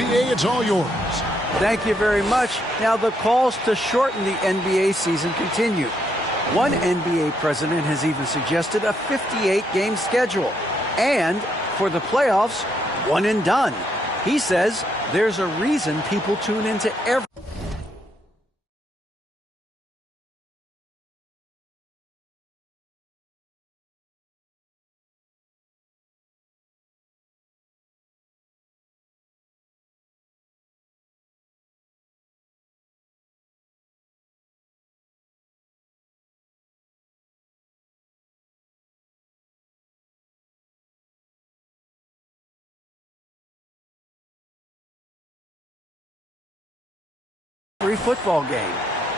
D.A., it's all yours. Thank you very much. Now the calls to shorten the NBA season continue. One NBA president has even suggested a 58-game schedule. And for the playoffs, one and done. He says there's a reason people tune into every... football game.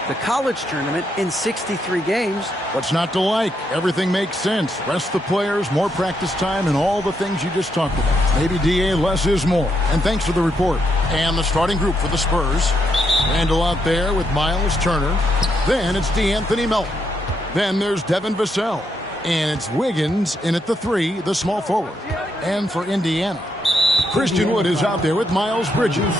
The college tournament in 63 games. What's not to like? Everything makes sense. Rest the players, more practice time, and all the things you just talked about. Maybe DA, less is more. And thanks for the report. And the starting group for the Spurs. Randall out there with Miles Turner. Then it's DeAnthony Melton. Then there's Devin Vassell. And it's Wiggins in at the 3, the small forward. And for Indiana, Christian Wood is out there with Miles Bridges.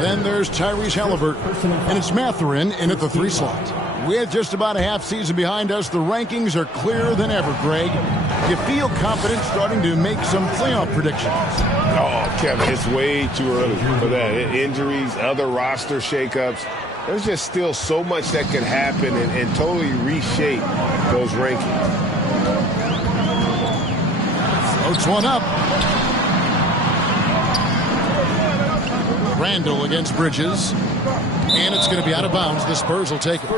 Then there's Tyrese Halliburton, and it's Mathurin in at the 3 slot. With just about a half season behind us, the rankings are clearer than ever, Greg. You feel confident starting to make some playoff predictions? Oh, Kevin, it's way too early for that. Injuries, other roster shakeups. There's just still so much that can happen and totally reshape those rankings. Floats one up. Randall against Bridges. And it's going to be out of bounds. The Spurs will take it.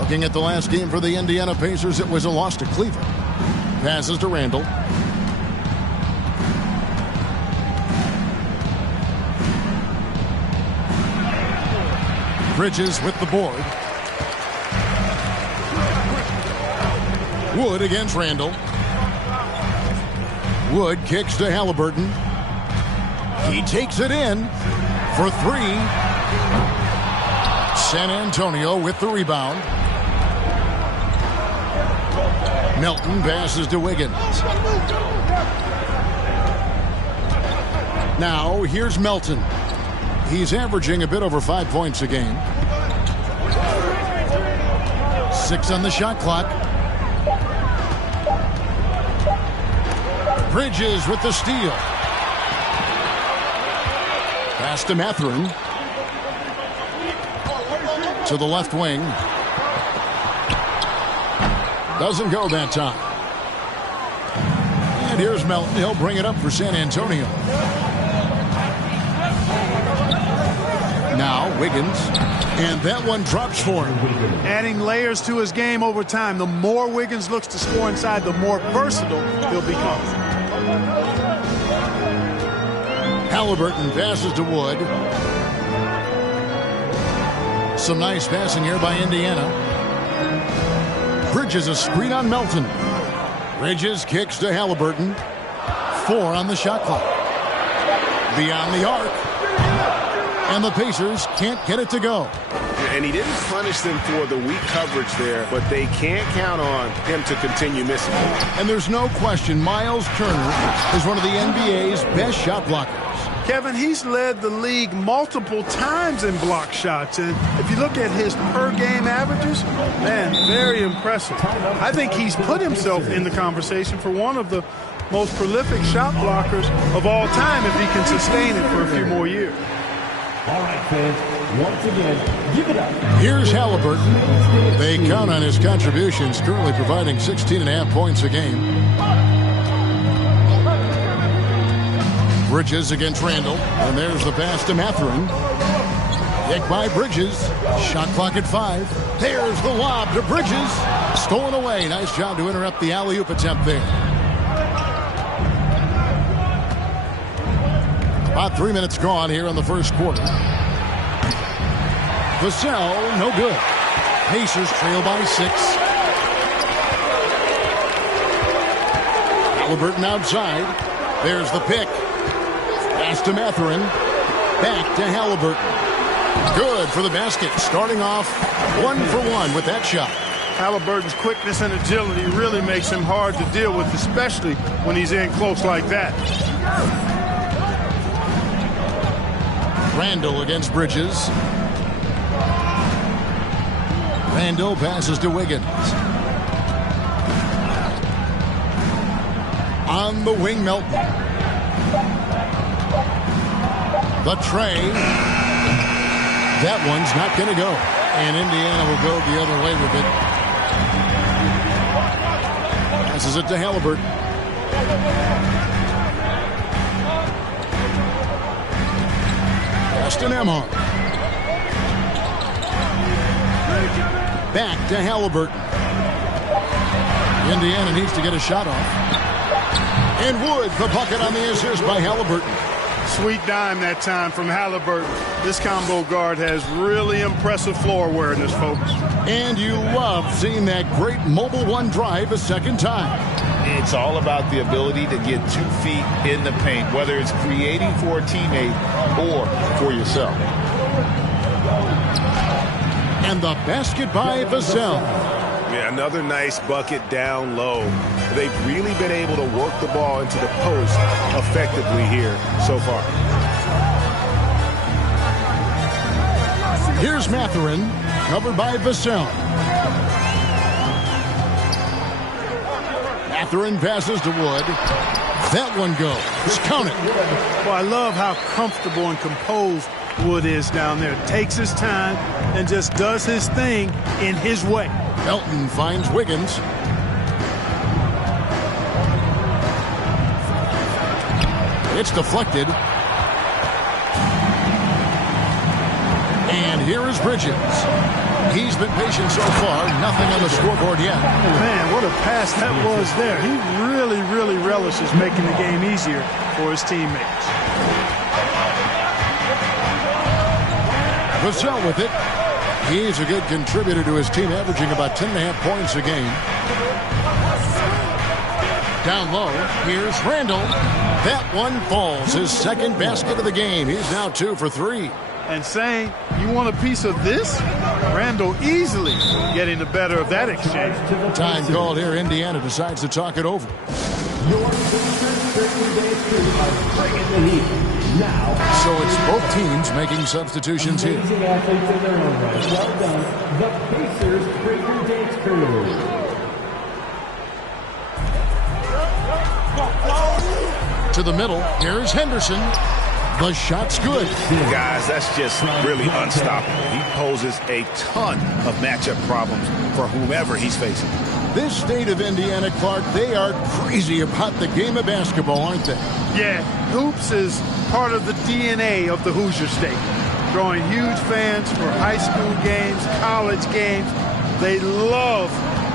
Looking at the last game for the Indiana Pacers, it was a loss to Cleveland. Passes to Randall. Bridges with the board. Wood against Randall. Wood kicks to Halliburton. He takes it in for 3. San Antonio with the rebound. Melton passes to Wiggins. Now here's Melton. He's averaging a bit over 5 points a game. 6 on the shot clock. Bridges with the steal. Pass to Mathurin. To the left wing. Doesn't go that time. And here's Melton. He'll bring it up for San Antonio. Now Wiggins. And that one drops for him. Adding layers to his game over time. The more Wiggins looks to score inside, the more versatile he'll become. Halliburton passes to Wood. Some nice passing here by Indiana. Bridges a screen on Melton. Bridges kicks to Halliburton. 4 on the shot clock. Beyond the arc. And the Pacers can't get it to go. And he didn't punish them for the weak coverage there, but they can't count on him to continue missing. And there's no question Miles Turner is one of the NBA's best shot blockers. Kevin, he's led the league multiple times in block shots. And if you look at his per-game averages, man, very impressive. I think he's put himself in the conversation for one of the most prolific shot blockers of all time if he can sustain it for a few more years. All right, fans, once again, give it up. Here's Halliburton. They count on his contributions, currently providing 16.5 points a game. Bridges against Randall. And there's the pass to Mathurin. Kick by Bridges. Shot clock at 5. There's the lob to Bridges. Stolen away. Nice job to interrupt the alley-oop attempt there. About 3 minutes gone here in the first quarter. Vassell, no good. Pacers trail by 6. Halliburton outside. There's the pick. Pass to Mathurin. Back to Halliburton. Good for the basket. Starting off 1 for 1 with that shot. Halliburton's quickness and agility really makes him hard to deal with, especially when he's in close like that. Randall against Bridges. Randall passes to Wiggins. On the wing, Melton. The tray. That one's not going to go. And Indiana will go the other way with it. Passes it to Halliburton. Justin Emhart. Back to Halliburton. Indiana needs to get a shot off. And Wood, the bucket on the assist by Halliburton. Sweet dime that time from Halliburton. This combo guard has really impressive floor awareness, folks. And you love seeing that great mobile one drive a second time. It's all about the ability to get 2 feet in the paint, whether it's creating for a teammate or for yourself. And the basket by Vassell. Yeah, another nice bucket down low. They've really been able to work the ball into the post effectively here so far. Here's Mathurin, covered by Vassell. Mathurin passes to Wood. That one goes. Count it. Well, I love how comfortable and composed Wood is down there. Takes his time and just does his thing in his way. Melton finds Wiggins. It's deflected. And here is Bridges. He's been patient so far. Nothing on the scoreboard yet. Man, what a pass that was there. He really relishes making the game easier for his teammates. Vassell with it. He's a good contributor to his team, averaging about 10.5 points a game. Down low, here's Randall. That one falls. His second basket of the game. He's now 2 for 3. And saying, you want a piece of this? Randall easily getting the better of that exchange. Time called here. Indiana decides to talk it over. Your Pacers are bringing the heat. Now, So it's both teams making substitutions here. amazing athletes in their own right. Well done. The Pacers bring your dance crew. To the middle, here's Henderson. The shot's good. Guys, that's just really unstoppable. He poses a ton of matchup problems for whomever he's facing. This state of Indiana, Clark, they are crazy about the game of basketball, aren't they? Yeah, hoops is part of the DNA of the Hoosier State. Drawing huge fans for high school games, college games. They love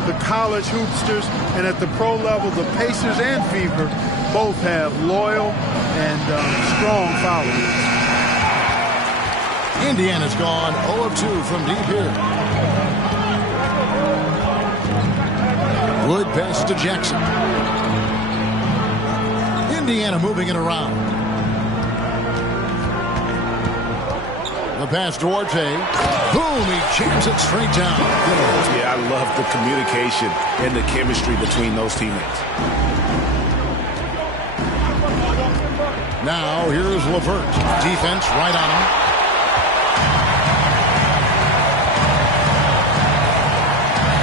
the college hoopsters, and at the pro level, the Pacers and Fever both have loyal and strong followers. Indiana's gone 0 of 2 from deep here. Wood passes to Jackson. Indiana moving it around. The pass to Orte. Boom, he jams it straight down. Yeah, I love the communication and the chemistry between those teammates. Now, here's LeVert. Defense right on him.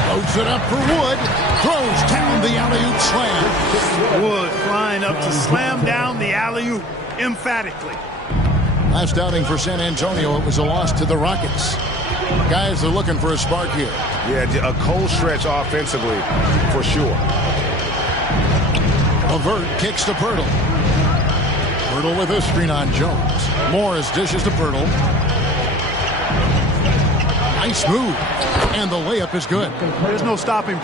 Loads it up for Wood. Throws down the alley-oop slam. Wood flying up to slam down the alley-oop emphatically. Last outing for San Antonio, it was a loss to the Rockets. Guys are looking for a spark here. Yeah, a cold stretch offensively for sure. LeVert kicks to Pirtle. Pirtle with a screen on Jones. Morris dishes to Pirtle. Nice move. And the layup is good. There's no stopping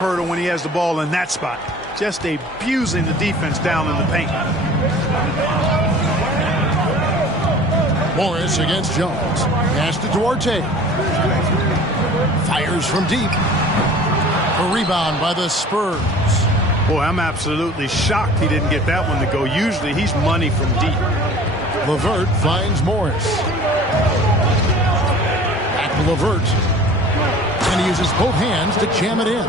hurdle when he has the ball in that spot. Just abusing the defense down in the paint. Morris against Jones. Pass to Duarte. Fires from deep. A rebound by the Spurs. Boy, I'm absolutely shocked he didn't get that one to go. Usually he's money from deep. LeVert finds Morris. Back to LeVert. And he uses both hands to jam it in.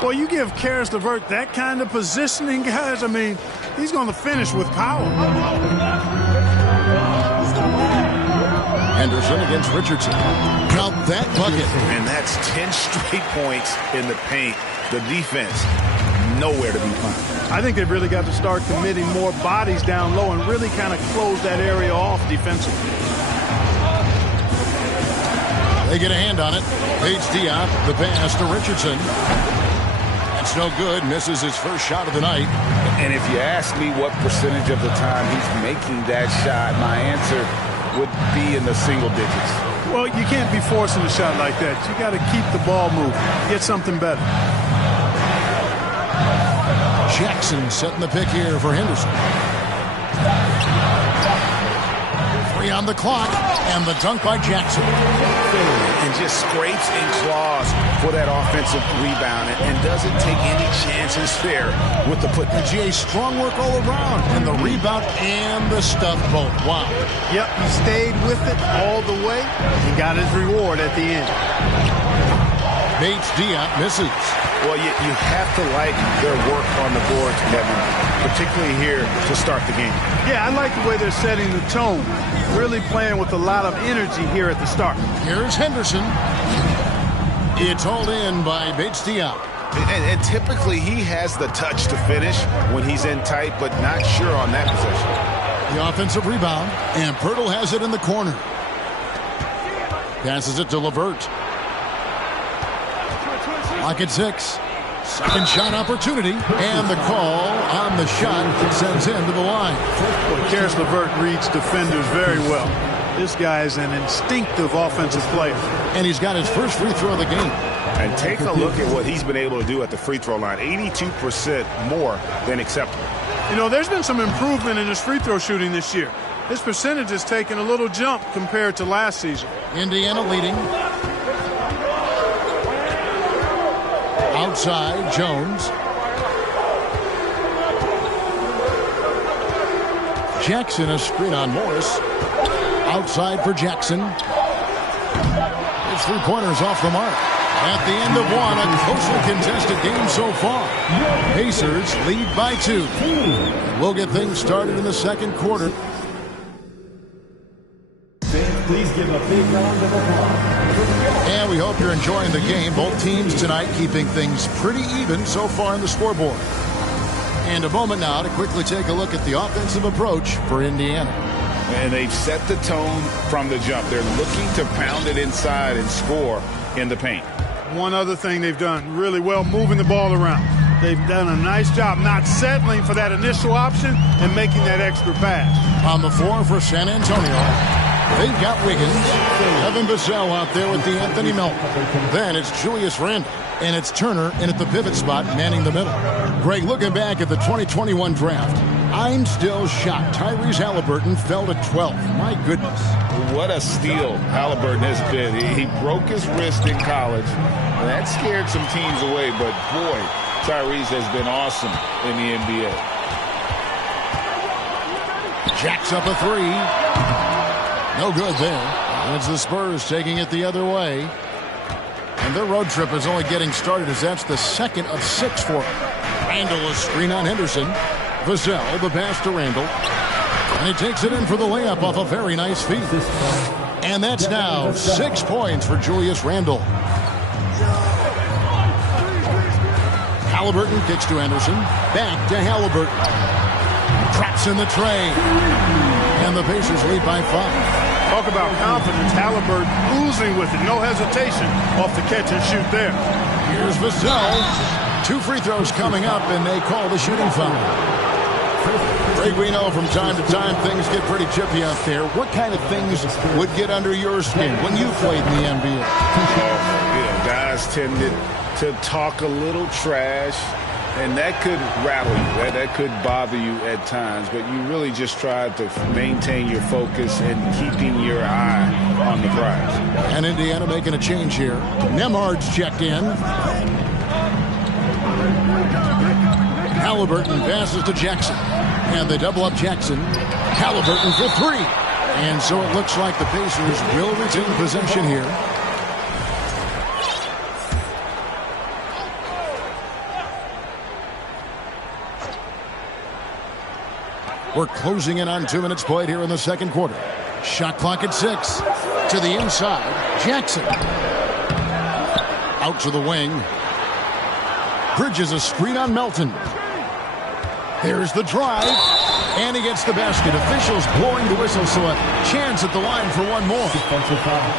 Boy, you give Caris LeVert that kind of positioning, guys. I mean, he's going to finish with power. Henderson against Richardson. Count that bucket. And that's 10 straight points in the paint. The defense, nowhere to be found. I think they've really got to start committing more bodies down low and really kind of close that area off defensively. They get a hand on it. Paige Diop, the pass to Richardson. That's no good. Misses his first shot of the night. And if you ask me what percentage of the time he's making that shot, my answer would be in the single digits. Well, you can't be forcing a shot like that. You got to keep the ball moving. Get something better. Jackson setting the pick here for Henderson. 3 on the clock, and the dunk by Jackson. And just scrapes and claws for that offensive rebound and doesn't take any chances there with the putback. GA, strong work all around, and the rebound and the stuff both. Wow. Yep, he stayed with it all the way and got his reward at the end. Paige Diop misses. Well, you have to like their work on the boards, Kevin, particularly here to start the game. Yeah, I like the way they're setting the tone. Really playing with a lot of energy here at the start. Here's Henderson. It's hauled in by Paige Diop. And typically he has the touch to finish when he's in tight, but not sure on that possession. The offensive rebound, and Pirtle has it in the corner. Passes it to LeVert. Lock at 6. Second shot opportunity, and the call on the shot that sends him to the line. Well, Caris LeVert reads defenders very well. This guy is an instinctive offensive player. And he's got his first free throw of the game. And take a look at what he's been able to do at the free throw line. 82% more than acceptable. You know, there's been some improvement in his free throw shooting this year. His percentage has taken a little jump compared to last season. Indiana leading. Outside, Jones. Jackson, a screen on Morris. Outside for Jackson. His three-pointers off the mark. At the end of one, a closely contested game so far. Pacers lead by 2. We'll get things started in the second quarter. Please give a big round of applause. And we hope you're enjoying the game. Both teams tonight keeping things pretty even so far on the scoreboard. And a moment now to quickly take a look at the offensive approach for Indiana. And they've set the tone from the jump. They're looking to pound it inside and score in the paint. One other thing they've done really well, moving the ball around. They've done a nice job not settling for that initial option and making that extra pass. On the floor for San Antonio, they've got Wiggins, Evan Vassell out there with the Anthony Melton. Then it's Julius Randle, and it's Turner in at the pivot spot, manning the middle. Greg, looking back at the 2021 draft, I'm still shocked. Tyrese Halliburton fell to 12th. My goodness. What a steal Halliburton has been. He broke his wrist in college. That scared some teams away, but boy, Tyrese has been awesome in the NBA. Jacks up a 3. No good there. It's the Spurs taking it the other way. And their road trip is only getting started as that's the second of 6 for them. Randle, a screen on Henderson. Vassell, the pass to Randle. And he takes it in for the layup off a very nice feed. And that's now 6 points for Julius Randle. Halliburton kicks to Henderson. Back to Halliburton. Traps in the tray. And the Pacers lead by 5. Talk about confidence. Halliburton oozing with it. No hesitation off the catch and shoot there. Here's Vassell. 2 free throws coming up, and they call the shooting foul. Greg, we know from time to time things get pretty chippy out there. What kind of things would get under your skin when you played in the NBA? Guys tended to talk a little trash, and that could rattle you. That could bother you at times, but you really just try to maintain your focus and keeping your eye on the prize. And Indiana making a change here. Nembhard's checked in. Halliburton passes to Jackson. And they double up Jackson. Halliburton for three. And so it looks like the Pacers will retain possession here. We're closing in on 2 minutes played here in the second quarter. Shot clock at 6. To the inside. Jackson. Out to the wing. Bridges a screen on Melton. There's the drive. And he gets the basket. Officials blowing the whistle, so a chance at the line for one more.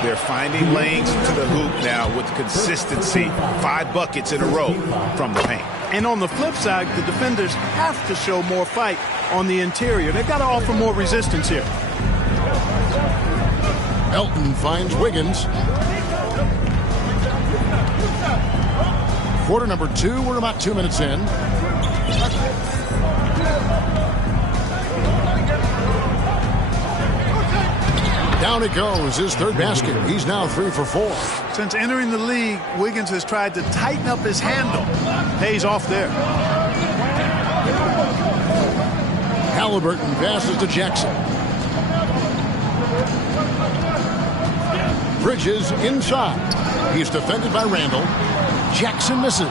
They're finding lanes to the hoop now with consistency. 5 buckets in a row from the paint. And on the flip side, the defenders have to show more fight on the interior. They've got to offer more resistance here. Melton finds Wiggins. Quarter number 2. We're about 2 minutes in. Down it goes, his third basket. He's now 3 for 4. Since entering the league, Wiggins has tried to tighten up his handle. Pays off there. Halliburton passes to Jackson. Bridges inside. He's defended by Randall. Jackson misses.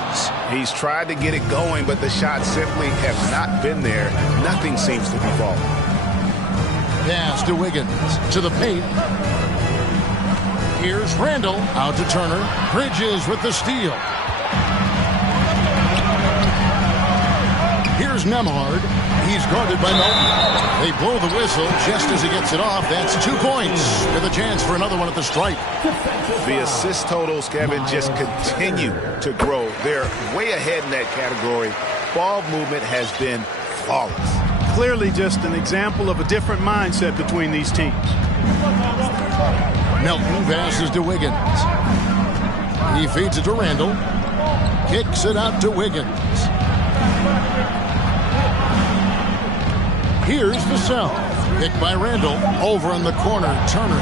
He's tried to get it going, but the shots simply have not been there. Nothing seems to be falling. Pass to Wiggins. To the paint. Here's Randall. Out to Turner. Bridges with the steal. Here's Nembhard. He's guarded by Melton. They blow the whistle just as he gets it off. That's 2 points with a chance for another one at the stripe. The assist totals, Kevin, just continue to grow. They're way ahead in that category. Ball movement has been flawless. Clearly just an example of a different mindset between these teams. Melton passes to Wiggins. He feeds it to Randall. Kicks it out to Wiggins. Here's Vassell. Picked by Randall. Over in the corner, Turner.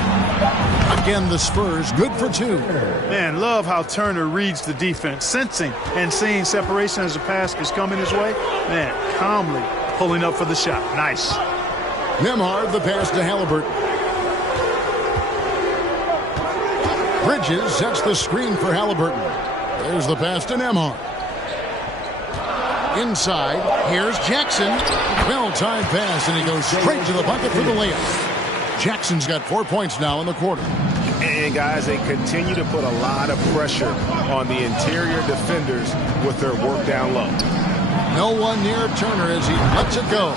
Again, the Spurs good for 2. Man, love how Turner reads the defense, sensing and seeing separation as the pass is coming his way. Man, calmly pulling up for the shot. Nice. Nembhard, the pass to Halliburton. Bridges sets the screen for Halliburton. There's the pass to Nembhard. Inside, here's Jackson. Well-timed pass, and he goes straight to the bucket for the layup. Jackson's got 4 points now in the quarter. And, guys, they continue to put a lot of pressure on the interior defenders with their work down low. No one near Turner as he lets it go.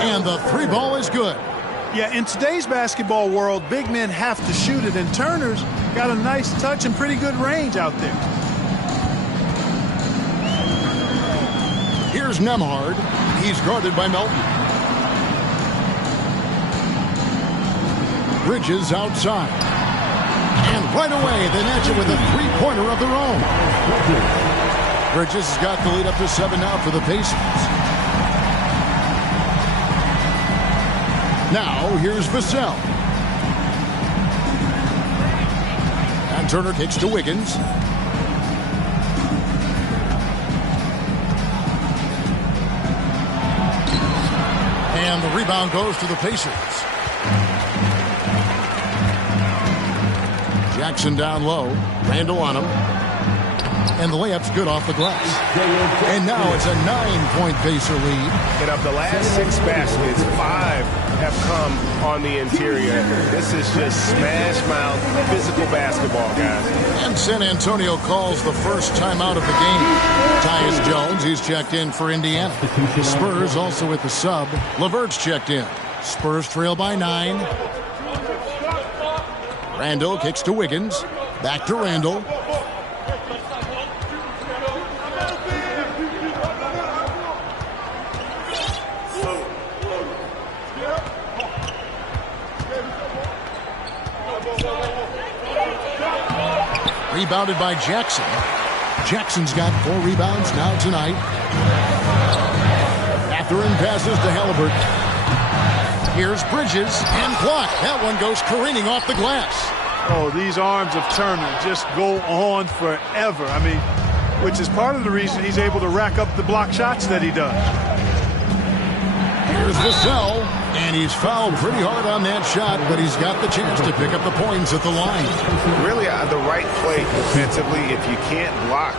And the 3 ball is good. Yeah, in today's basketball world, big men have to shoot it, and Turner's got a nice touch and pretty good range out there. Here's Nembhard. He's guarded by Melton. Bridges outside. And right away, they match it with a 3-pointer of their own. Bridges has got the lead up to 7 now for the Pacers. Now, here's Vassell. And Turner kicks to Wiggins. And the rebound goes to the Pacers. Jackson down low. Randall on him. And the layup's good off the glass. And now it's a 9-point Pacer lead. And of the last 6 baskets, 5 have come on the interior. This is just smash mouth physical basketball, guys. And San Antonio calls the first timeout of the game. Tyus Jones, he's checked in for Indiana. The Spurs also with the sub. LeVert's checked in. Spurs trail by 9. Randall kicks to Wiggins. Back to Randall. Rebounded by Jackson. Jackson's got 4 rebounds now tonight. Mathurin passes to Halliburton. Here's Bridges and blocked. That one goes careening off the glass. Oh, these arms of Turner just go on forever. I mean, which is part of the reason he's able to rack up the block shots that he does. Here's Vassell, and he's fouled pretty hard on that shot, but he's got the chance to pick up the points at the line. Really the right play defensively. If you can't block,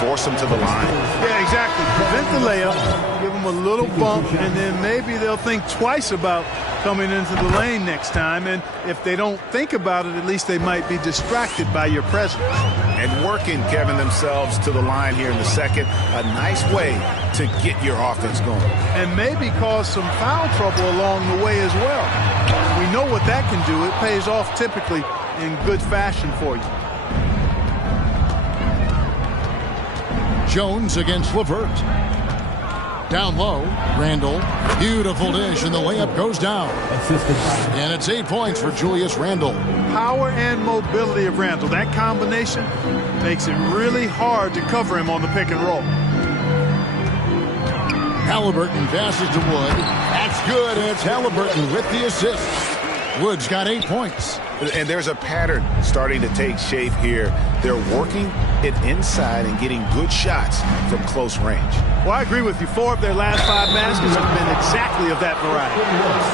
force them to the line. Yeah, exactly. Prevent the layup, give them a little bump, and then maybe they'll think twice about coming into the lane next time. And if they don't think about it, at least they might be distracted by your presence. And working, Kevin, themselves to the line here in the second. A nice way to get your offense going. And maybe cause some foul trouble along the way as well. We know what that can do. It pays off typically in good fashion for you. Jones against LeVert. Down low, Randle. Beautiful dish, and the layup goes down. And it's 8 points for Julius Randle. Power and mobility of Randle. That combination makes it really hard to cover him on the pick and roll. Halliburton passes to Wood. That's good, and it's Halliburton with the assist. Wood's got 8 points. And there's a pattern starting to take shape here. They're working it inside and getting good shots from close range. Well, I agree with you. 4 of their last 5 baskets have been exactly of that variety.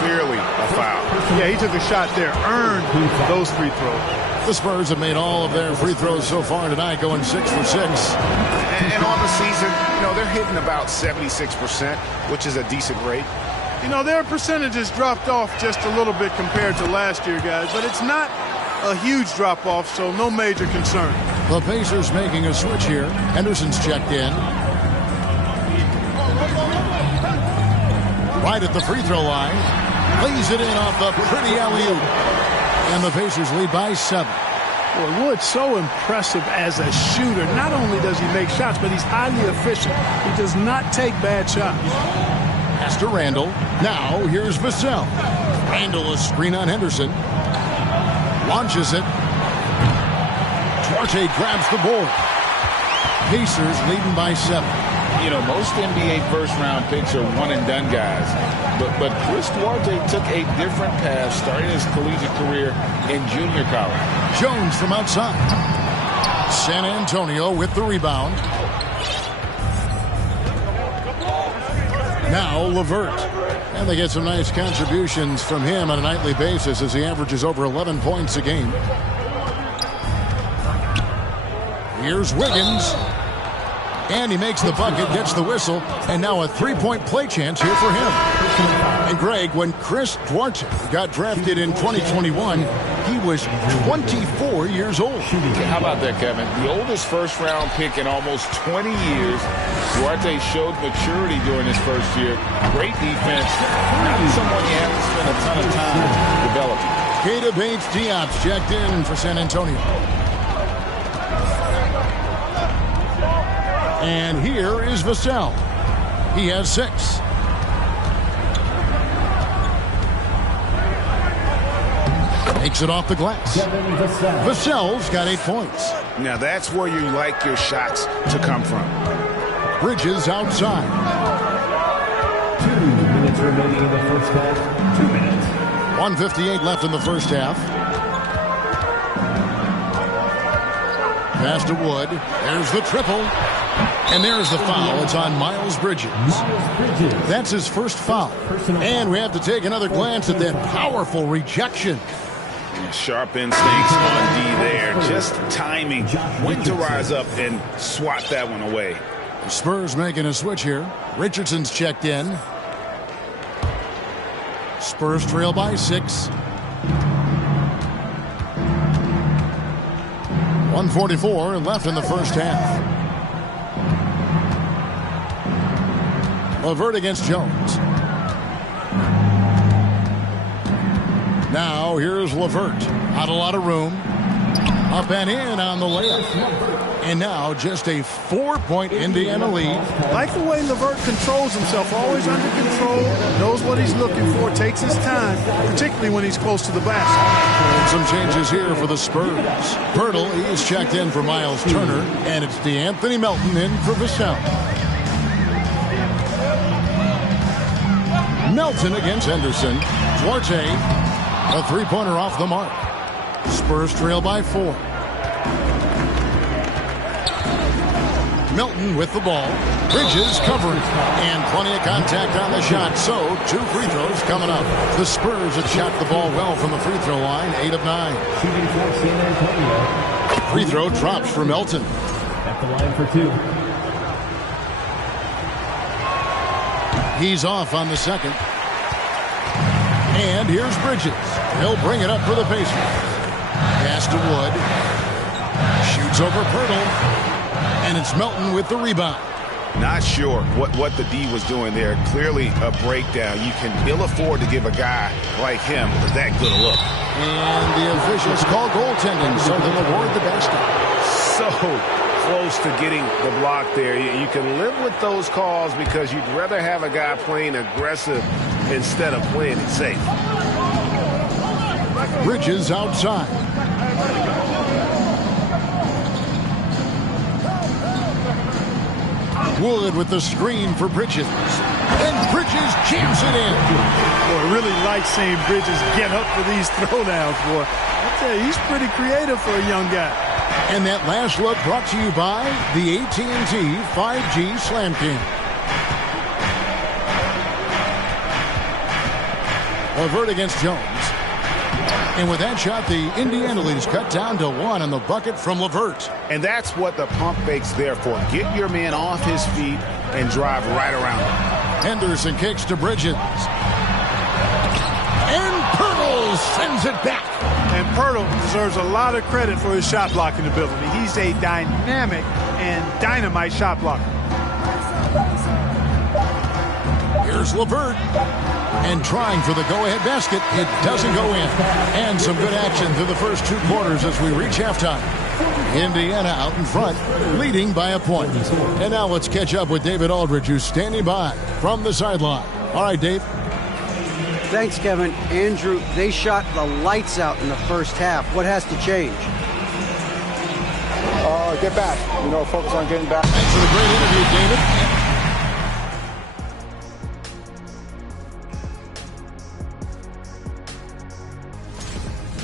Clearly a foul. Yeah, he took a shot there, earned those free throws. The Spurs have made all of their free throws so far tonight, going 6 for 6. And on the season, they're hitting about 76%, which is a decent rate. Their percentages dropped off just a little bit compared to last year, guys, but it's not a huge drop-off, so no major concern. The Pacers making a switch here. Henderson's checked in. Right at the free throw line. Lays it in off the pretty alley-oop. And the Pacers lead by 7. Boy, Wood's so impressive as a shooter. Not only does he make shots, but he's highly efficient. He does not take bad shots. Pass to Randle. Now here's Vassell. Randle a screen on Henderson. Launches it. Duarte grabs the board. Pacers leading by 7. Most NBA first-round picks are one-and-done guys. But Chris Duarte took a different path starting his collegiate career in junior college. Jones from outside. San Antonio with the rebound. Now LeVert. And they get some nice contributions from him on a nightly basis as he averages over 11 points a game. Here's Wiggins. And he makes the bucket, gets the whistle, and now a three-point play chance here for him. And Greg, when Chris Duarte got drafted in 2021, he was 24 years old. How about that, Kevin? The oldest first-round pick in almost 20 years. Duarte showed maturity during his first year. Great defense. Not someone you have to spend a ton of time developing. Keita Bates-Diop's checked in for San Antonio. And here is Vassell. He has 6. Makes it off the glass. Vassell's got 8 points. Now that's where you like your shots to come from. Bridges outside. 2 minutes remaining in the first half. 2 minutes. 1:58 left in the first half. Pass to Wood. There's the triple. And there's the foul. It's on Miles Bridges. That's his first foul. And we have to take another glance at that powerful rejection. Sharp instincts on D there. Just timing. When to rise up and swat that one away. The Spurs making a switch here. Richardson's checked in. Spurs trail by 6. 1:44 left in the first half. LeVert against Jones. Now here's LeVert. Not a lot of room. Up and in on the layup. And now just a 4-point Indiana lead. Like the way LeVert controls himself, always under control, knows what he's looking for, takes his time, particularly when he's close to the basket. And some changes here for the Spurs. Pirtle, he is checked in for Miles Turner, and it's DeAnthony Melton in for Vassell. Melton against Henderson. Duarte, a three-pointer off the mark. Spurs trail by 4. Melton with the ball. Bridges covering. And plenty of contact on the shot. So, 2 free throws coming up. The Spurs have shot the ball well from the free throw line. 8 of 9. Free throw drops for Melton. At the line for 2. He's off on the second. And here's Bridges. He'll bring it up for the Pacers. Pass to Wood. Shoots over Pirtle. And it's Melton with the rebound. Not sure what the D was doing there. Clearly a breakdown. You can ill afford to give a guy like him that good a look. And the officials call goaltending, so they'll award the basket. So close to getting the block there. You can live with those calls because you'd rather have a guy playing aggressive instead of playing it safe. Bridges outside. Wood with the screen for Bridges. And Bridges jams it in. Boy, I really like seeing Bridges get up for these throwdowns, boy. I tell you, he's pretty creative for a young guy. And that last look brought to you by the AT&T 5G Slam King. LeVert against Jones. And with that shot, the Indiana lead is cut down to 1 on the bucket from LeVert. And that's what the pump fake's there for. Get your man off his feet and drive right around him. Henderson kicks to Bridges. And Pirtle sends it back. And Pirtle deserves a lot of credit for his shot blocking ability. He's a dynamic and dynamite shot blocker. Here's LeVert. And trying for the go-ahead basket. It doesn't go in. And some good action through the first 2 quarters as we reach halftime. Indiana out in front, leading by a point. And now let's catch up with David Aldridge, who's standing by from the sideline. All right, Dave. Thanks, Kevin. Andrew, they shot the lights out in the first half. What has to change? Get back. Focus on getting back. Thanks for the great interview, David.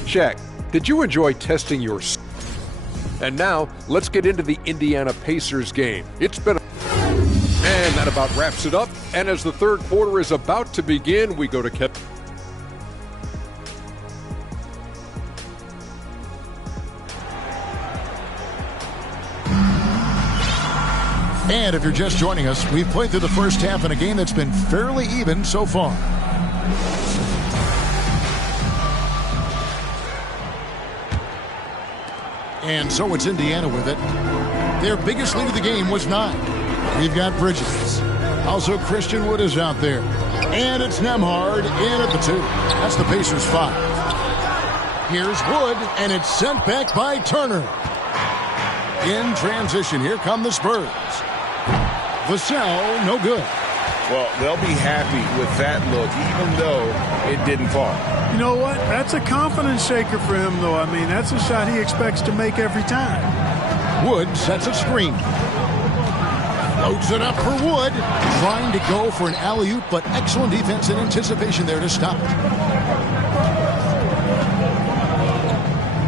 Shaq, did you enjoy testing your... And now, let's get into the Indiana Pacers game. It's been And that about wraps it up. And as the third quarter is about to begin, we go to Kevin. And if you're just joining us, we've played through the first half in a game that's been fairly even so far. And so it's Indiana with it. Their biggest lead of the game was 9. We've got Bridges. Also, Christian Wood is out there. And it's Nembhard in at the 2. That's the Pacers' 5. Here's Wood, and it's sent back by Turner. In transition, here come the Spurs. Vassell, no good. Well, they'll be happy with that look, even though it didn't fall. You know what? That's a confidence shaker for him, though. I mean, that's a shot he expects to make every time. Wood sets a screen. Loads it up for Wood. Trying to go for an alley-oop, but excellent defense and anticipation there to stop it.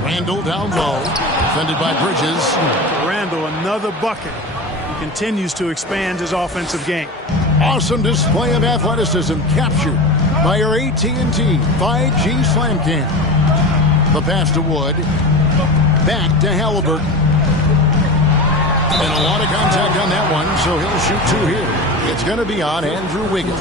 Randall down low. Defended by Bridges. Randall, another bucket. He continues to expand his offensive game. Awesome display of athleticism captured by our AT&T 5G Slam Cam. The pass to Wood. Back to Halliburton. And a lot of contact on that one, so he'll shoot 2 here. It's going to be on Andrew Wiggins.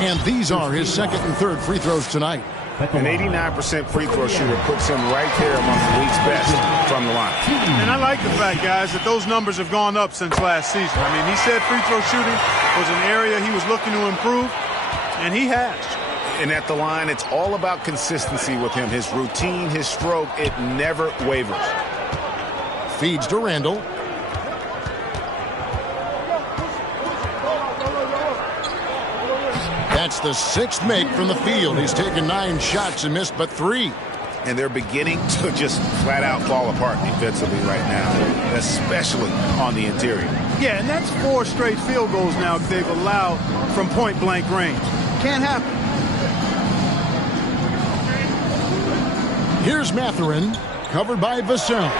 And these are his second and third free throws tonight. An 89% free throw shooter puts him right there among the league's best from the line. And I like the fact, guys, that those numbers have gone up since last season. I mean, he said free throw shooting was an area he was looking to improve, and he has. And at the line, it's all about consistency with him. His routine, his stroke, it never wavers. Feeds to Randall. That's the 6th make from the field. He's taken 9 shots and missed but 3. And they're beginning to just flat out fall apart defensively right now, especially on the interior. Yeah, and that's 4 straight field goals now they've allowed from point-blank range. Can't happen. Here's Mathurin, covered by Vassell.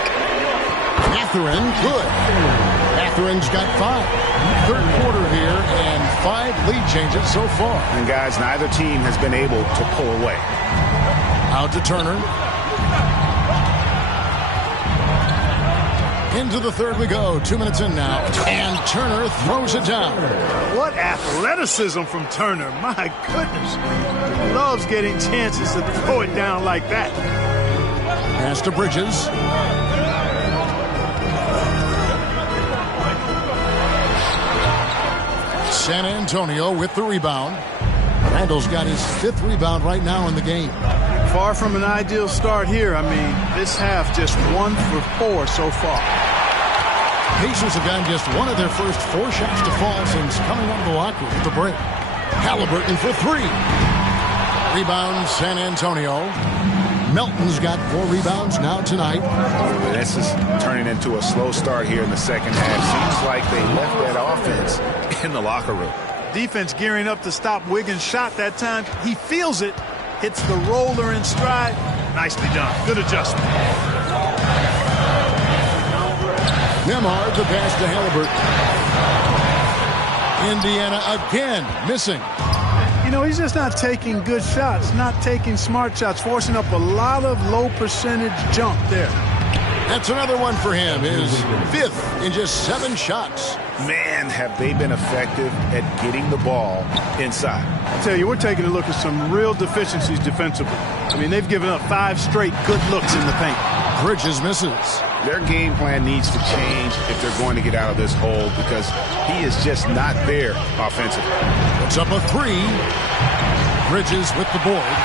Mathurin, good. Mathurin's got 5. Third quarter here, and 5 lead changes so far. And guys, neither team has been able to pull away. Out to Turner. Into the third we go. 2 minutes in now. And Turner throws it down. What athleticism from Turner. My goodness. He loves getting chances to throw it down like that. Pass to Bridges. San Antonio with the rebound. Randall's got his 5th rebound right now in the game. Far from an ideal start here. I mean, this half just 1 for 4 so far. Pacers have gotten just 1 of their first 4 shots to fall since coming out of the locker room at the break. Halliburton for 3. Rebound San Antonio. Melton's got 4 rebounds now tonight. This is turning into a slow start here in the second half. Seems like they left that offense in the locker room. Defense gearing up to stop Wiggins' shot that time. He feels it. Hits the roller in stride. Nicely done. Good adjustment. Nembhard the pass to Halliburton. Indiana again missing. You know, he's just not taking good shots, not taking smart shots, forcing up a lot of low percentage jump there. That's another one for him. His 5th in just 7 shots. Man, have they been effective at getting the ball inside. I tell you, we're taking a look at some real deficiencies defensively. I mean, they've given up 5 straight good looks in the paint. Bridges misses. Their game plan needs to change if they're going to get out of this hole because he is just not there offensively. Puts up a 3. Bridges with the board.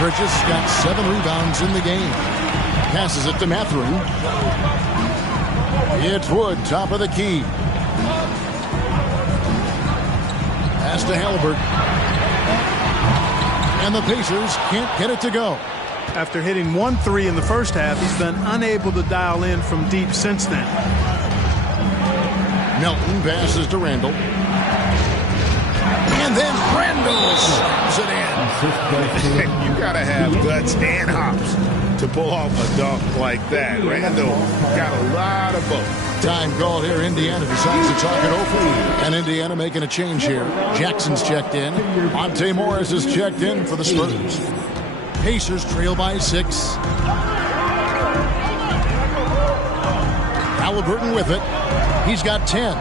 Bridges got 7 rebounds in the game. Passes it to Mathurin. It's Wood, top of the key. Pass to Halliburton. And the Pacers can't get it to go. After hitting 1 3 in the first half, he's been unable to dial in from deep since then. Melton passes to Randall. And then Randall slams it in. You got to have guts and hops to pull off a dunk like that. Randall got a lot of both. Time called here. Indiana decides to talk it over. And Indiana making a change here. Jackson's checked in. Monte Morris is checked in for the Spurs. Pacers trail by 6. Halliburton with it. He's got 10.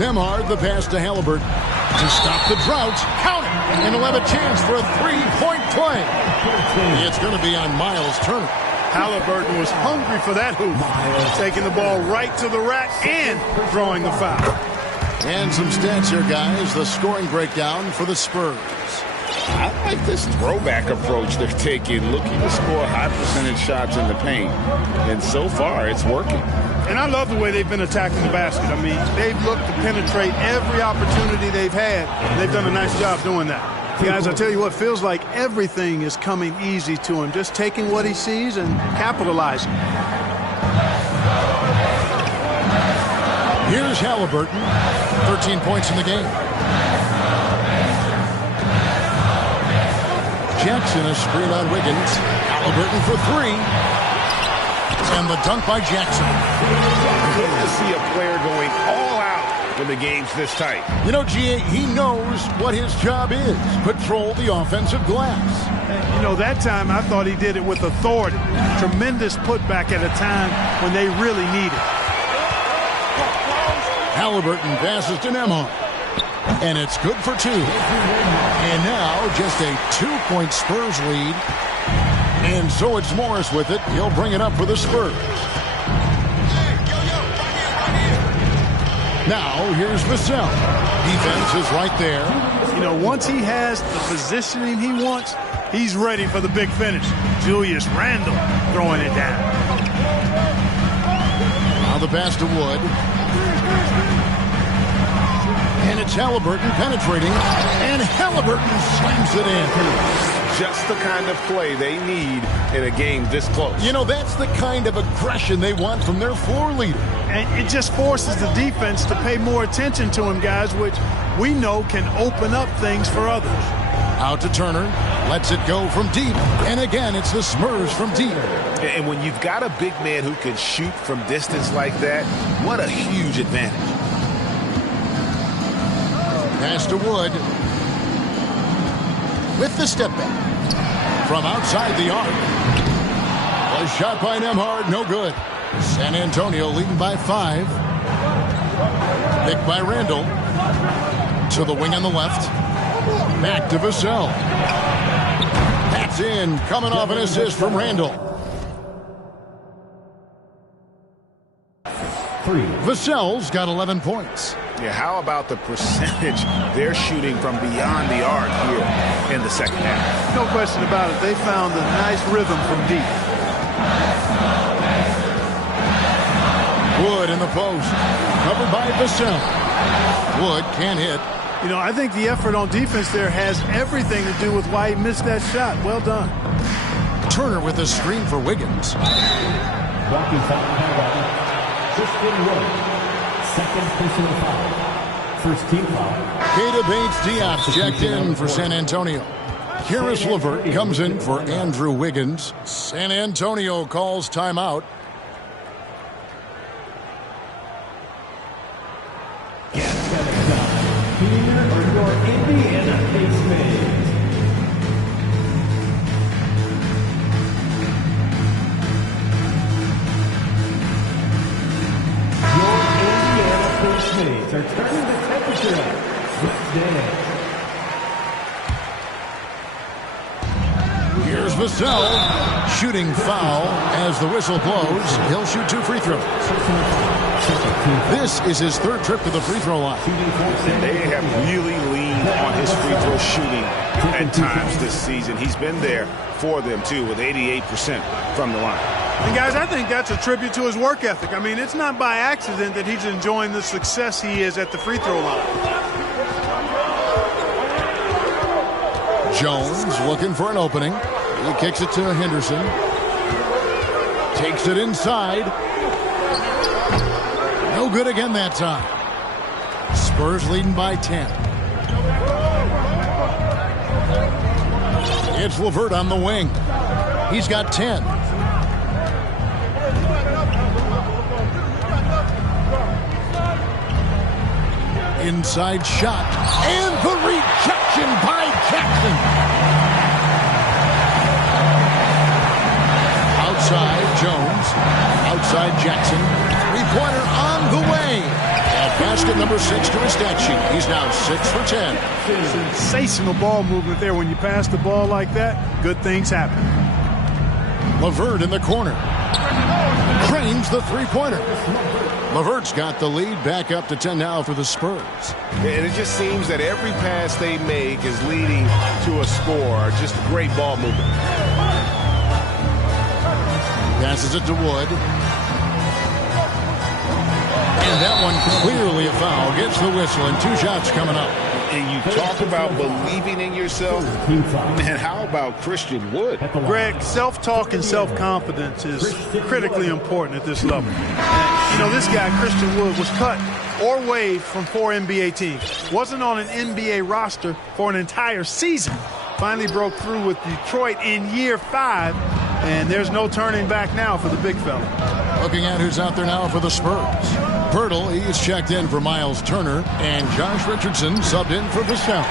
Nembhard the pass to Halliburton. To stop the drought. Count it. And he'll have a chance for a 3-point play. It's going to be on Miles Turner. Halliburton was hungry for that hoop. Taking the ball right to the rack and drawing the foul. And some stats here, guys. The scoring breakdown for the Spurs. I like this throwback approach they're taking, looking to score high percentage shots in the paint. And so far, it's working. And I love the way they've been attacking the basket. I mean, they've looked to penetrate every opportunity they've had. They've done a nice job doing that. Guys, I tell you what, feels like everything is coming easy to him. Just taking what he sees and capitalizing. Here's Halliburton. 13 points in the game. Jackson, a screen on Wiggins. Halliburton for 3. And the dunk by Jackson. Good to see a player going all out when the game's this tight. You know, G.A., he knows what his job is. Patrol the offensive glass. You know, that time I thought he did it with authority. Tremendous putback at a time when they really need it. Halliburton passes to Nembhard. And it's good for 2. And now just a 2-point Spurs lead. And so it's Morris with it. He'll bring it up for the Spurs. Now here's Vassell. Defense is right there. You know, once he has the positioning he wants, he's ready for the big finish. Julius Randle throwing it down. the pass to Wood. And it's Halliburton penetrating. And Halliburton slams it in. Just the kind of play they need in a game this close. You know, that's the kind of aggression they want from their floor leader. And it just forces the defense to pay more attention to him, guys, which we know can open up things for others. Out to Turner. Lets it go from deep. And again, it's the Spurs from deep. And when you've got a big man who can shoot from distance like that, what a huge advantage. Pass to Wood. With the step back. From outside the arc. Was shot by Nembhard, no good. San Antonio leading by 5. Picked by Randall. To the wing on the left. Back to Vassell. That's in. Coming off an assist from Randall. 3. Vassell's got 11 points. Yeah, how about the percentage they're shooting from beyond the arc here in the second half? No question about it. They found a nice rhythm from deep. Wood in the post. Covered by Vassell. Wood can't hit. You know, I think the effort on defense there has everything to do with why he missed that shot. Well done. Turner with a screen for Wiggins. Blocking foul by Christian Wood. Second personal foul. First team foul. Keita Bates-Diop checked in for San Antonio. Caris LeVert comes in for Andrew Wiggins. San Antonio calls timeout. Here are your Indiana Pacers. Are turning the temperature up. Let's dance. Here's Vassell. Shooting foul as the whistle blows. He'll shoot 2 free throws. This is his 3rd trip to the free throw line. They have really leaned on his free throw shooting at times this season. He's been there for them, too, with 88% from the line. And, guys, I think that's a tribute to his work ethic. I mean, it's not by accident that he's enjoying the success he is at the free throw line. Jones looking for an opening. He kicks it to Henderson. Takes it inside. No good again that time. Spurs leading by 10. It's LeVert on the wing. He's got 10. Inside shot. And the rejection by Jackson. Outside Jones. Outside Jackson. 3-pointer on the way. At basket number 6 to his stat sheet. He's now 6 for 10. Sensational ball movement there. When you pass the ball like that, good things happen. LeVert in the corner. Cranes the 3-pointer. LeVert's got the lead back up to 10 now for the Spurs. And it just seems that every pass they make is leading to a score. Just great ball movement. Passes it to Wood. And that one clearly a foul. Gets the whistle and 2 shots coming up. And you talk about believing in yourself. Man, how about Christian Wood? Greg, self-talk and self-confidence is critically important at this level. And, you know, this guy, Christian Wood, was cut or waived from 4 NBA teams. Wasn't on an NBA roster for an entire season. Finally broke through with Detroit in year 5. And there's no turning back now for the big fella. Looking at who's out there now for the Spurs. Pirtle, he's checked in for Miles Turner. And Josh Richardson subbed in for Vassell.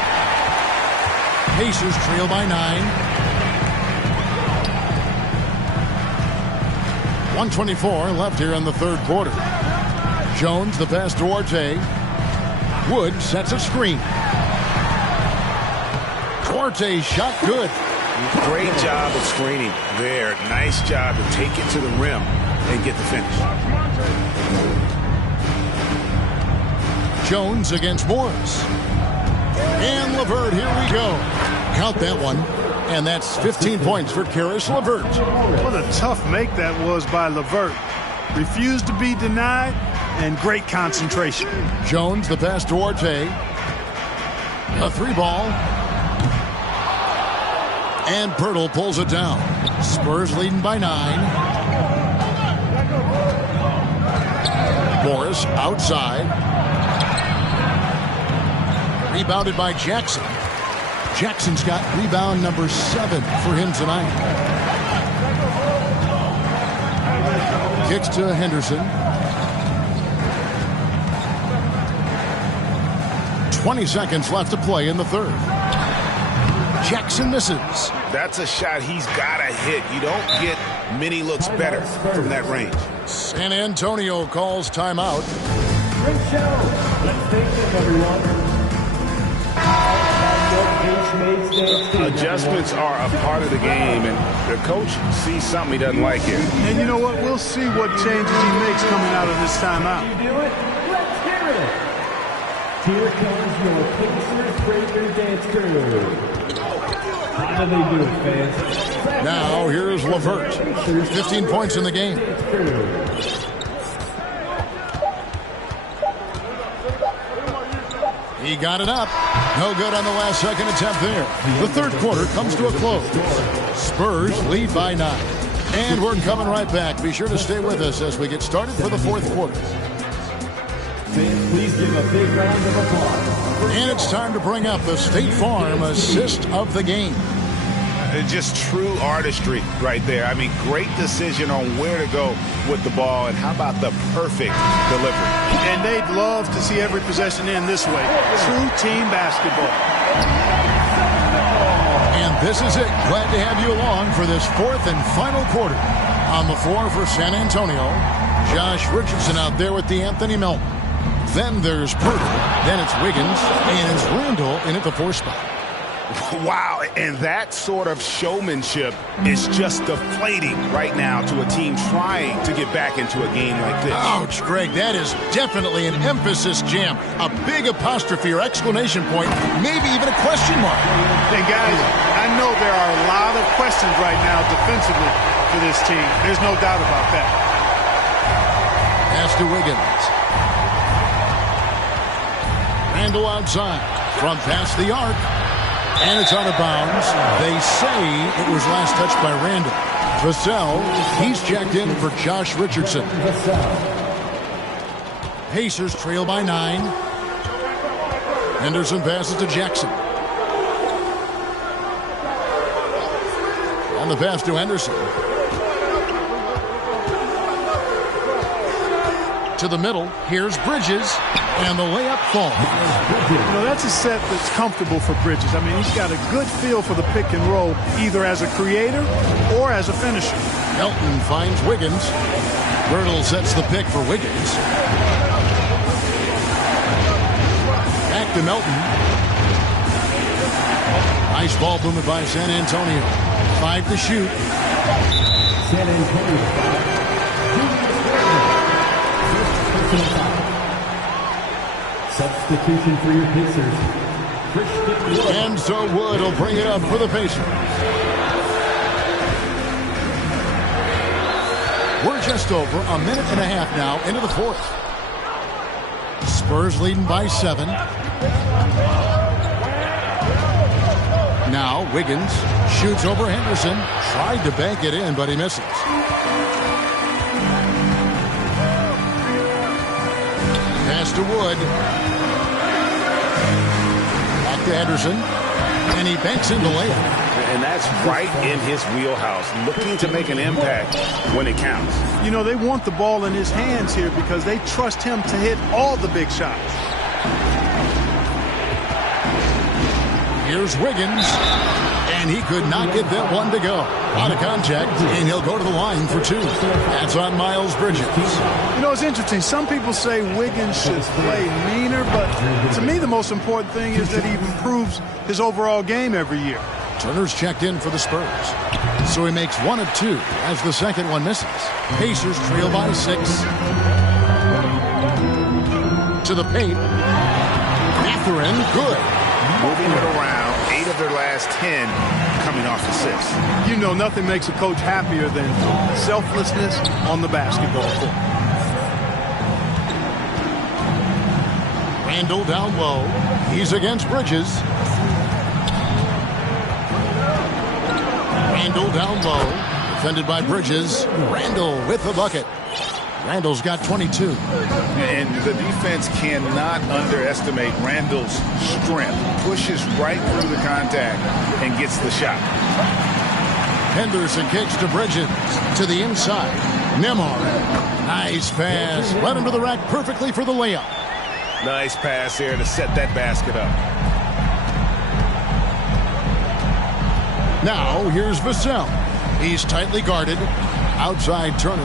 Pacers trail by 9. 1:24 left here in the 3rd quarter. Jones, the pass to Duarte. Wood sets a screen. Duarte shot good. Great job of screening there. Nice job to take it to the rim and get the finish. Jones against Morris. And LeVert, here we go. Count that one. And that's 15 points for Caris LeVert. What a tough make that was by LeVert. refused to be denied, and great concentration. Jones, the pass to Duarte. A 3-ball. And Pirtle pulls it down. Spurs leading by 9. Morris outside. Rebounded by Jackson. Jackson's got rebound number 7 for him tonight. Kicks to Henderson. 20 seconds left to play in the third. Jackson misses. That's a shot he's got to hit. You don't get many looks better from that range. San Antonio calls timeout. Great show. Let's take it, everyone. Adjustments are a part of the game, and the coach sees something he doesn't like here. And you know what? We'll see what changes he makes coming out of this timeout. You do it? Let's hear it. Here comes your Pacers Breaker Dance Crew. How do they do it, fans? Now here's LeVert. 15 points in the game. He got it up. No good on the last second attempt there. The third quarter comes to a close. Spurs lead by 9. And we're coming right back. Be sure to stay with us as we get started for the fourth quarter. Please give a big round of applause. And it's time to bring up the State Farm assist of the game. Just true artistry right there. I mean, great decision on where to go with the ball, and how about the perfect delivery. And they'd love to see every possession end this way. True team basketball. And this is it. Glad to have you along for this fourth and final quarter. On the floor for San Antonio, Josh Richardson out there with DeAnthony Melton. Then there's Pirtle. Then it's Wiggins. And it's Randall in at the 4 spot. Wow, and that sort of showmanship is just deflating right now to a team trying to get back into a game like this. Ouch, Greg, that is definitely an emphasis jam. A big apostrophe or exclamation point, maybe even a question mark. And guys, I know there are a lot of questions right now defensively for this team. There's no doubt about that. Pass to Wiggins. Randall outside from past the arc. And it's out of bounds. They say it was last touched by Randall. Vassell, he's checked in for Josh Richardson. Pacers trail by 9. Henderson passes to Jackson. On the pass to Henderson. To the middle, here's Bridges, and the layup falls. You know, that's a set that's comfortable for Bridges. I mean, he's got a good feel for the pick and roll, either as a creator or as a finisher. Melton finds Wiggins. Birtle sets the pick for Wiggins. Back to Melton. Nice ball movement by San Antonio. 5 to shoot. San Antonio. Substitution for your Pacers. And so Wood will bring it up for the Pacers. We're just over a minute and a half now into the fourth. Spurs leading by 7. Now Wiggins shoots over Henderson. Tried to bank it in, but he misses. Pass to Wood. Back to Henderson. And he banks in the layup. And that's right in his wheelhouse, looking to make an impact when it counts. You know, they want the ball in his hands here because they trust him to hit all the big shots. Here's Wiggins. And he could not get that one to go. Out of contact, and he'll go to the line for 2. That's on Miles Bridges. You know, it's interesting. Some people say Wiggins should play meaner, but to me the most important thing is that he improves his overall game every year. Turner's checked in for the Spurs. So he makes 1 of 2 as the second one misses. Pacers trail by 6. To the paint. Mathurin, good. Moving it around, 8 of their last 10 coming off assists. You know, nothing makes a coach happier than selflessness on the basketball court. Randall down low. He's against Bridges. Randall down low. Defended by Bridges. Randall with the bucket. Randall's got 22. And the defense cannot underestimate Randall's strength. Pushes right through the contact and gets the shot. Henderson kicks to Bridges. To the inside. Nembhard. Nice pass. Led him to the rack perfectly for the layup. Nice pass here to set that basket up. Now, here's Vassell. He's tightly guarded. Outside Turner.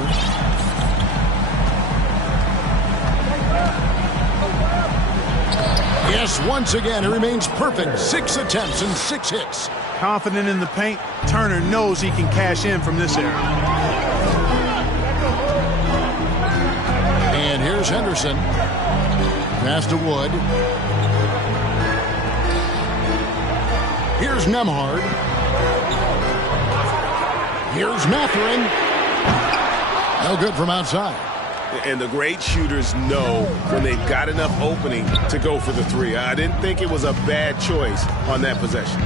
Yes, once again, he remains perfect. 6 attempts and 6 hits. Confident in the paint, Turner knows he can cash in from this area. And here's Henderson. Pass to Wood. Here's Nembhard. Here's Mathurin. No good from outside. And the great shooters know when they've got enough opening to go for the three. I didn't think it was a bad choice on that possession.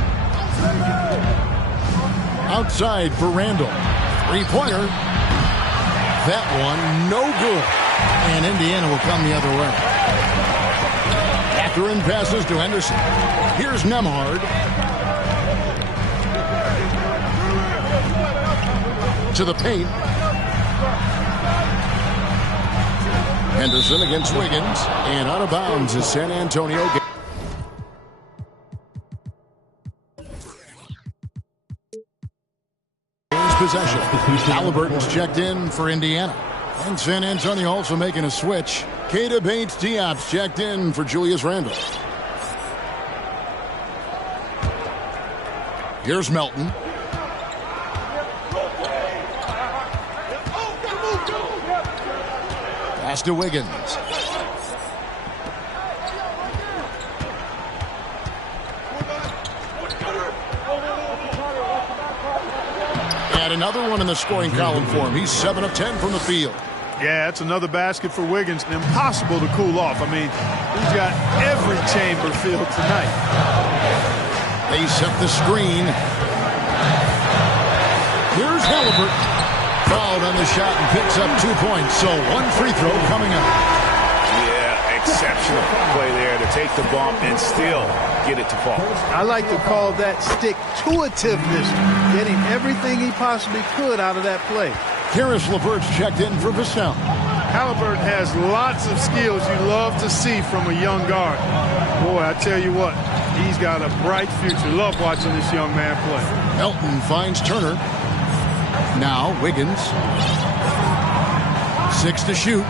Outside for Randall. Three-pointer. That one, no good. And Indiana will come the other way. Mathurin passes to Henderson. Here's Nembhard. To the paint. Henderson against Wiggins. And out of bounds is San Antonio. Possession. Halliburton's checked in for Indiana. And San Antonio also making a switch. Keita Bates-Diop's checked in for Julius Randle. Here's Melton. Pass to Wiggins. And another one in the scoring column for him. He's 7 of 10 from the field. Yeah, that's another basket for Wiggins. Impossible to cool off. I mean, he's got every chamber filled tonight. They set the screen. Here's Halliburton. Fouled on the shot and picks up 2 points. So one free throw coming up. Yeah, exceptional play there to take the bump and still get it to fall. I like to call that stick-to-itiveness, getting everything he possibly could out of that play. Caris LeVert's checked in for Vassell. Halliburton has lots of skills you love to see from a young guard. Boy, I tell you what, he's got a bright future. Love watching this young man play. Melton finds Turner. Now Wiggins. 6 to shoot.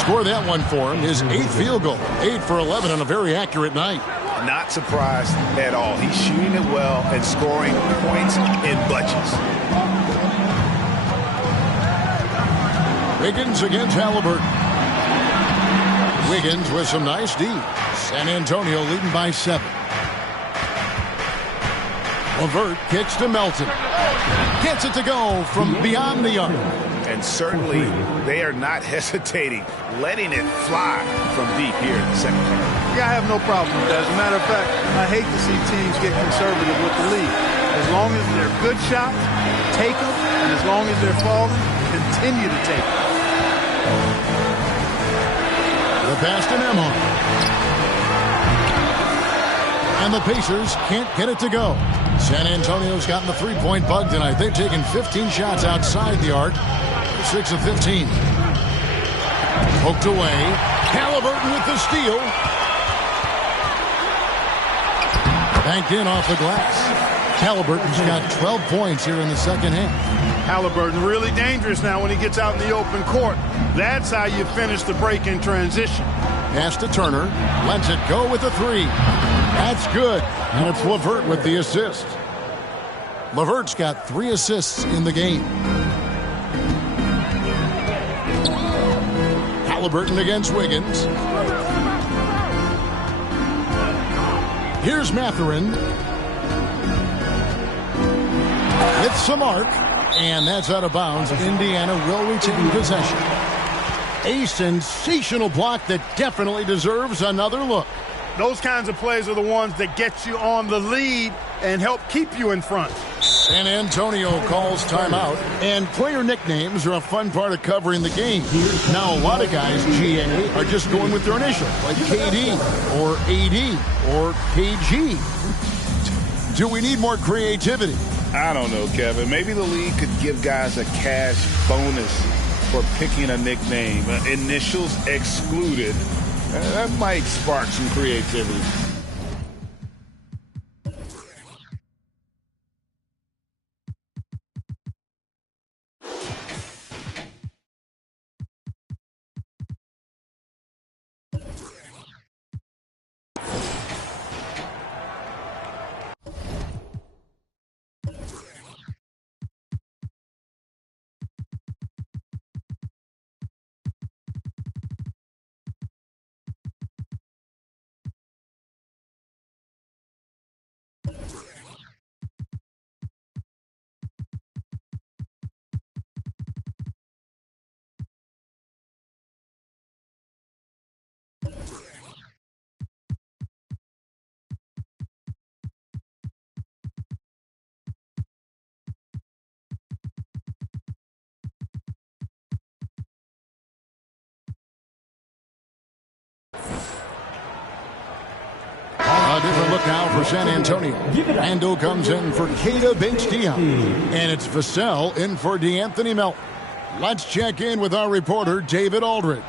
Score that one for him. His 8th field goal. 8 for 11 on a very accurate night. Not surprised at all. He's shooting it well and scoring points in bunches. Wiggins against Halliburton. Wiggins with some nice D. San Antonio leading by 7. LeVert kicks to Melton. Gets it to go from beyond the arc. And certainly they are not hesitating, letting it fly from deep here in the second half. Yeah, I have no problem with that. As a matter of fact, I hate to see teams get conservative with the lead. As long as they're good shots, take them. And as long as they're falling, continue to take them. The pass to Nembhard. And the Pacers can't get it to go. San Antonio's gotten the three-point bug tonight. They've taken 15 shots outside the arc. 6 of 15. Poked away. Halliburton with the steal. Banked in off the glass. Halliburton's got 12 points here in the second half. Halliburton really dangerous now when he gets out in the open court. That's how you finish the break in transition. Pass to Turner. Lets it go with a 3. That's good. And it's LeVert with the assist. LeVert's got 3 assists in the game. Halliburton against Wiggins. Here's Mathurin. With some arc. And that's out of bounds. Indiana will retain possession. A sensational block that definitely deserves another look. Those kinds of plays are the ones that get you on the lead and help keep you in front. San Antonio calls timeout, and player nicknames are a fun part of covering the game. Now, a lot of guys, GA, are just going with their initials, like KD or AD or KG. Do we need more creativity? I don't know, Kevin. Maybe the league could give guys a cash bonus for picking a nickname. Initials excluded. That might spark some creativity. A different look now for San Antonio. Randall comes in for Keita Bates-Diop. And it's Vassell in for DeAnthony Melton. Let's check in with our reporter, David Aldridge.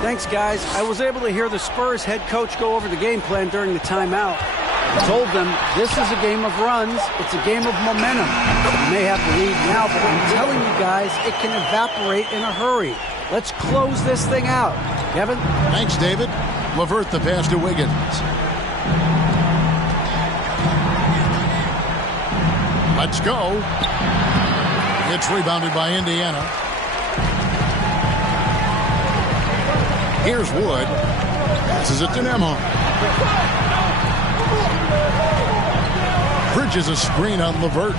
Thanks, guys. I was able to hear the Spurs head coach go over the game plan during the timeout. I told them this is a game of runs. It's a game of momentum. You may have the lead now, but I'm telling you guys, it can evaporate in a hurry. Let's close this thing out. Kevin? Thanks, David. LeVert the pass to Wiggins. Let's go. It's rebounded by Indiana. Here's Wood. Passes it to Nembhard. Bridges a screen on LeVert.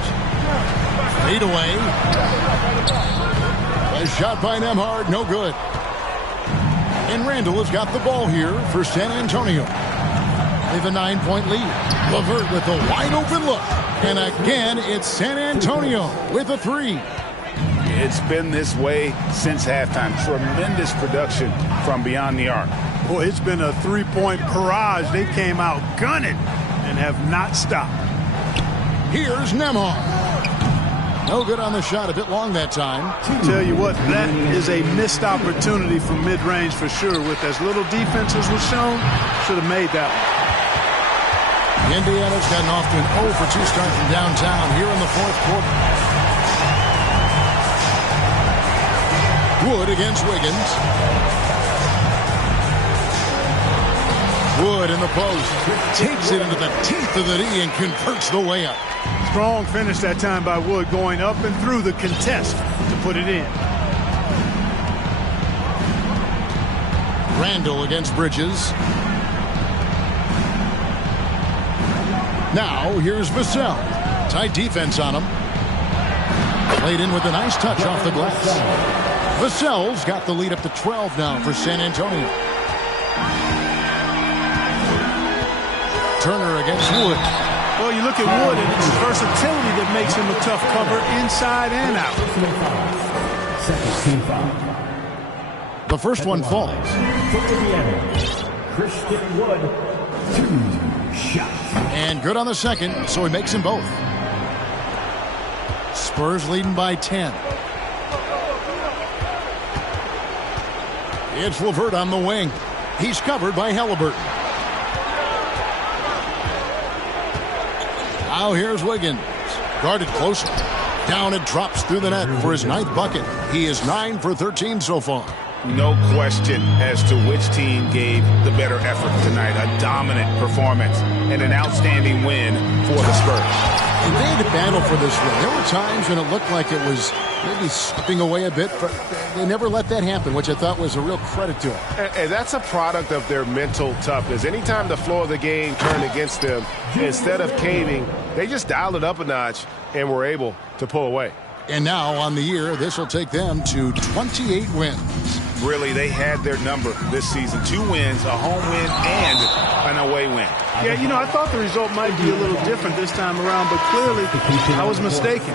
Fade away. A shot by Nembhard, no good. And Randall has got the ball here for San Antonio. They have a 9-point lead. LeVert with a wide open look. And again, it's San Antonio with a three. It's been this way since halftime. Tremendous production from beyond the arc. Boy, it's been a three-point barrage. They came out gunning and have not stopped. Here's Nembhard. No good on the shot. A bit long that time. Tell you what, that is a missed opportunity from mid-range for sure. With as little defense as was shown, should have made that one. Indiana's gotten off to an 0 for 2 start from downtown here in the fourth quarter. Wood against Wiggins. Wood in the post. Takes it into the teeth of the D and converts the layup. Strong finish that time by Wood, going up and through the contest to put it in. Randall against Bridges. Now, here's Vassell. Tight defense on him. Played in with a nice touch off the glass. Vassell's got the lead up to 12 now for San Antonio. Turner against Wood. Well, you look at Wood, and it's versatility that makes him a tough cover inside and out. The first one falls. Christian Wood, 2 shots. And good on the second, so he makes them both. Spurs leading by 10. It's LeVert on the wing. He's covered by Halliburton. Now here's Wiggins. Guarded closely. Down it drops through the net for his 9th bucket. He is 9 for 13 so far. No question as to which team gave the better effort tonight. A dominant performance and an outstanding win for the Spurs. And they had to battle for this win. There were times when it looked like it was maybe slipping away a bit, but they never let that happen, which I thought was a real credit to them. And that's a product of their mental toughness. Anytime the floor of the game turned against them, instead of caving, they just dialed it up a notch and were able to pull away. And now on the year, this will take them to 28 wins. Really, they had their number this season. 2 wins, a home win, and an away win. Yeah, I thought the result might be a little different this time around, but clearly I was mistaken.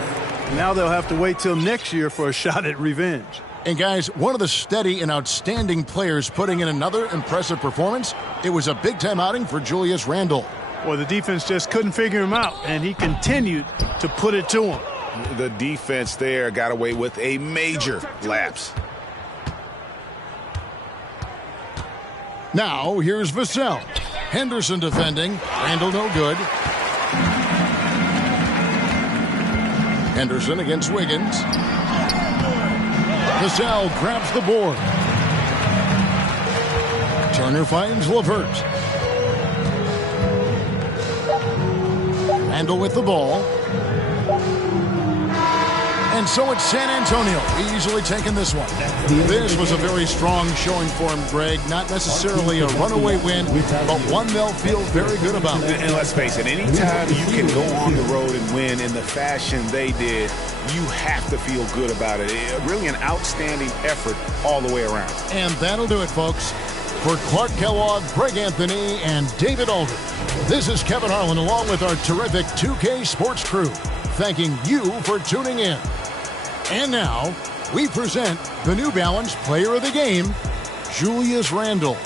Now they'll have to wait till next year for a shot at revenge. And guys, one of the steady and outstanding players putting in another impressive performance, it was a big-time outing for Julius Randle. Well, the defense just couldn't figure him out, and he continued to put it to him. The defense there got away with a major lapse. Now, here's Vassell. Henderson defending. Randle no good. Henderson against Wiggins. Vassell grabs the board. Turner finds LeVert. Randle with the ball. And so it's San Antonio easily taking this one. This was a very strong showing for him, Greg. Not necessarily a runaway win, but one they'll feel very good about. And let's face it, anytime you can go on the road and win in the fashion they did, you have to feel good about it. Really an outstanding effort all the way around. And that'll do it, folks. For Clark Kellogg, Greg Anthony, and David Aldridge, this is Kevin Harlan along with our terrific 2K Sports crew, thanking you for tuning in. And now, we present the New Balance Player of the Game, Julius Randle.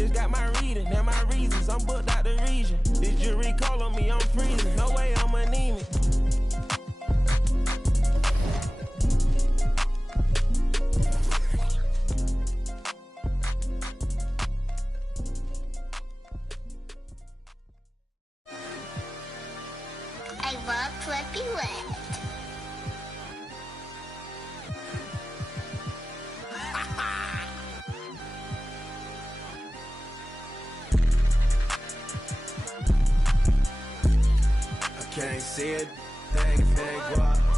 Just got my reading and my reasons. I'm booked out the region. This jury call on me, I'm freezing. No way I'm anemic. I love Flippy Wet. Can't see it, thing, rock.